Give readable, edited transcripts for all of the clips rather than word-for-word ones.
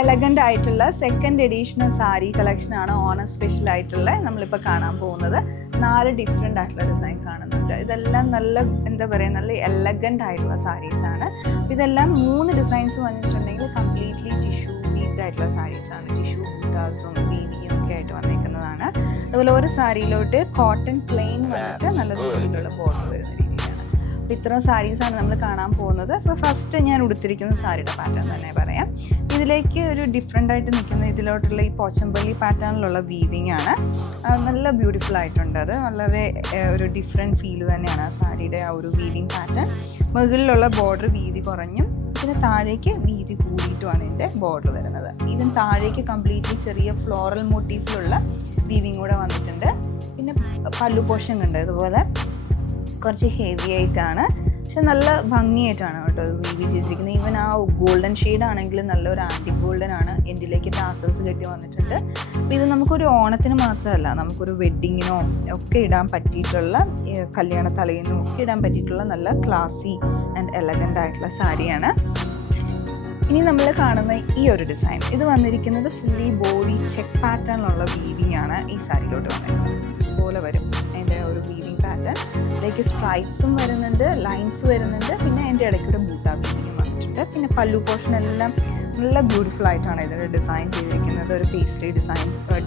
Elegant ആയിട്ടുള്ള second additional sari കളക്ഷനാണ് Onam special ആയിട്ടുള്ള നമ്മളിപ്പോൾ കാണാൻ പോകുന്നത്. 4 ഡിഫറെൻ്റ് ആയിട്ടുള്ള ഡിസൈൻ കാണുന്നുണ്ട്. ഇതെല്ലാം നല്ല എന്താ പറയുക, നല്ല എലഗൻ്റ് ആയിട്ടുള്ള സാരീസാണ്. ഇതെല്ലാം 3 ഡിസൈൻസ് വന്നിട്ടുണ്ടെങ്കിൽ കംപ്ലീറ്റ്ലി ടിഷ്യൂ വീവ്ഡ് ആയിട്ടുള്ള സാരീസാണ്. ടിഷ്യൂ ബൂട്ടാസും വീവിയും ഒക്കെ ആയിട്ട് വന്നിരിക്കുന്നതാണ്. അതുപോലെ ഒരു സാരിയിലോട്ട് കോട്ടൺ പ്ലെയിൻ വന്നിട്ട് നല്ല രീതിയിലുള്ള ബോർഡർ വരുന്ന രീതിയിലാണ്. അപ്പോൾ ഇത്രയും സാരീസാണ് നമ്മൾ കാണാൻ പോകുന്നത്. അപ്പോൾ ഫസ്റ്റ് ഞാൻ ഉടുത്തിരിക്കുന്ന സാരിയുടെ പാറ്റേൺ തന്നെ പറയാം. ഇതിലേക്ക് ഒരു ഡിഫറെൻ്റ് ആയിട്ട് നിൽക്കുന്ന ഇതിലോട്ടുള്ള ഈ പോച്ചമ്പള്ളി പാറ്റേണിലുള്ള വീവിങ് ആണ്. നല്ല ബ്യൂട്ടിഫുൾ ആയിട്ടുണ്ട്. അത് വളരെ ഒരു ഡിഫറെൻറ്റ് ഫീൽ തന്നെയാണ് ആ സാരിയുടെ ആ ഒരു വീവിങ് പാറ്റേൺ. മുകളിലുള്ള ബോർഡർ വീതി കുറഞ്ഞും പിന്നെ താഴേക്ക് വീതി കൂടിയിട്ടുമാണ് ഇതിൻ്റെ ബോർഡർ വരുന്നത്. ഈവൻ താഴേക്ക് കംപ്ലീറ്റ്ലി ചെറിയ ഫ്ലോറൽ മോട്ടീഫിലുള്ള വീവിങ് കൂടെ വന്നിട്ടുണ്ട്. പിന്നെ പല്ലു പോർഷൻ ഉണ്ട്, അതുപോലെ കുറച്ച് ഹെവി ആയിട്ടാണ്, പക്ഷെ നല്ല ഭംഗിയായിട്ടാണ് കേട്ടോ വീവി ചെയ്തിരിക്കുന്നത്. ഈവൻ ആ ഗോൾഡൻ ഷെയ്ഡ് ആണെങ്കിൽ നല്ലൊരു ആൻറ്റി ഗോൾഡൻ ആണ്. എൻഡിലേക്ക് ടാസൽസ് കെട്ടി വന്നിട്ടുണ്ട്. അപ്പോൾ ഇത് നമുക്കൊരു ഓണത്തിന് മാത്രമല്ല, നമുക്കൊരു വെഡ്ഡിങ്ങിനോ ഒക്കെ ഇടാൻ പറ്റിയിട്ടുള്ള, കല്യാണ തലേന്നും ഒക്കെ ഇടാൻ പറ്റിയിട്ടുള്ള നല്ല ക്ലാസി ആൻഡ് എലഗൻ്റ് ആയിട്ടുള്ള സാരിയാണ്. ഇനി നമ്മൾ കാണുന്ന ഈ ഒരു ഡിസൈൻ, ഇത് വന്നിരിക്കുന്നത് ഫുള്ളി ബോഡി ചെക്ക് പാറ്റേണിലുള്ള വീവിങ് ആണ്. ഈ സാരിയിലോട്ട് വന്നിരിക്കുന്നത് ഇതുപോലെ വരും അതിൻ്റെ ഒരു വീവിങ് പാറ്റേൺ. ഇതിലേക്ക് സ്ട്രൈപ്സും വരുന്നുണ്ട്, ലൈൻസ് വരുന്നുണ്ട്, പിന്നെ അതിൻ്റെ ഇടയ്ക്കൂടെ ബൂട്ടാ വീവിങ്ങും വന്നിട്ടുണ്ട്. പിന്നെ പല്ലു പോർഷൻ എല്ലാം നല്ല ബ്യൂട്ടിഫുൾ ആയിട്ടാണ് ഇതിൻ്റെ ഡിസൈൻ ചെയ്തിരിക്കുന്നത്. ഒരു പേസ്ട്രി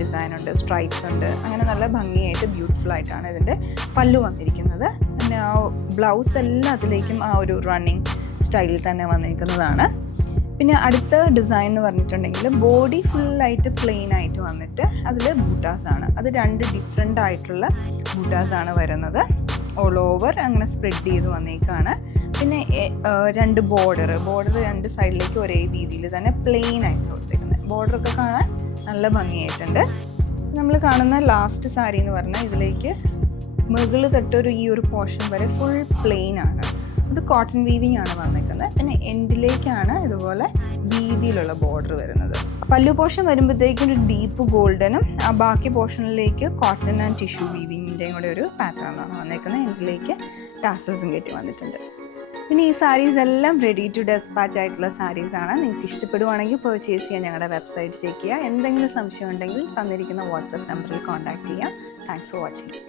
ഡിസൈൻ ഉണ്ട്, സ്ട്രൈപ്സ് ഉണ്ട്, അങ്ങനെ നല്ല ഭംഗിയായിട്ട് ബ്യൂട്ടിഫുൾ ആയിട്ടാണ് ഇതിൻ്റെ പല്ലു വന്നിരിക്കുന്നത്. പിന്നെ ആ ബ്ലൗസ് എല്ലാം അതിലേക്കും ആ ഒരു റണ്ണിങ് സ്റ്റൈലിൽ തന്നെ വന്നിരിക്കുന്നതാണ്. പിന്നെ അടുത്ത ഡിസൈൻ എന്ന് പറഞ്ഞിട്ടുണ്ടെങ്കിൽ ബോഡി ഫുള്ളായിട്ട് പ്ലെയിൻ ആയിട്ട് വന്നിട്ട് അതിൽ ബൂട്ടാസാണ്. അത് 2 ഡിഫറെൻ്റ് ആയിട്ടുള്ള ബൂട്ടാസാണ് വരുന്നത്. ഓൾ ഓവർ അങ്ങനെ സ്പ്രെഡ് ചെയ്ത് വന്നേക്കാണ്. പിന്നെ 2 ബോർഡർ 2 സൈഡിലേക്ക് ഒരേ രീതിയിൽ തന്നെ പ്ലെയിൻ ആയിട്ട് കൊടുത്തേക്കുന്നത്. ബോർഡറൊക്കെ കാണാൻ നല്ല ഭംഗിയായിട്ടുണ്ട്. നമ്മൾ കാണുന്ന ലാസ്റ്റ് സാരി എന്ന് പറഞ്ഞാൽ ഇതിലേക്ക് മുകളിൽ തൊട്ടൊരു ഈ ഒരു പോർഷൻ വരെ ഫുൾ പ്ലെയിൻ ആണ്. അത് കോട്ടൺ വീവിങ് ആണ് വന്നിരിക്കുന്നത്. പിന്നെ എൻഡിലേക്കാണ് ഇതുപോലെ വീതിയിലുള്ള ബോർഡർ വരുന്നത്. പല്ലു പോർഷൻ വരുമ്പോഴത്തേക്കും ഒരു ഡീപ്പ് ഗോൾഡനും ആ ബാക്കി പോർഷനിലേക്ക് കോട്ടൺ ആൻഡ് ടിഷ്യൂ വീവിങ്ങിൻ്റെയും കൂടെ ഒരു പാറ്റേണാണ് വന്നിരിക്കുന്നത്. എൻഡിലേക്ക് ടാസൽസും കെട്ടി വന്നിട്ടുണ്ട്. പിന്നെ ഈ സാരീസ് എല്ലാം റെഡി ടു ഡെസ്പാച്ച് ആയിട്ടുള്ള സാരീസാണ്. നിങ്ങൾക്ക് ഇഷ്ടപ്പെടുവാണെങ്കിൽ പർച്ചേസ് ചെയ്യാൻ ഞങ്ങളുടെ വെബ്സൈറ്റ് ചെക്ക് ചെയ്യുക. എന്തെങ്കിലും സംശയം ഉണ്ടെങ്കിൽ തന്നിരിക്കുന്ന വാട്സപ്പ് നമ്പറിൽ കോൺടാക്റ്റ് ചെയ്യാം. Thanks for watching.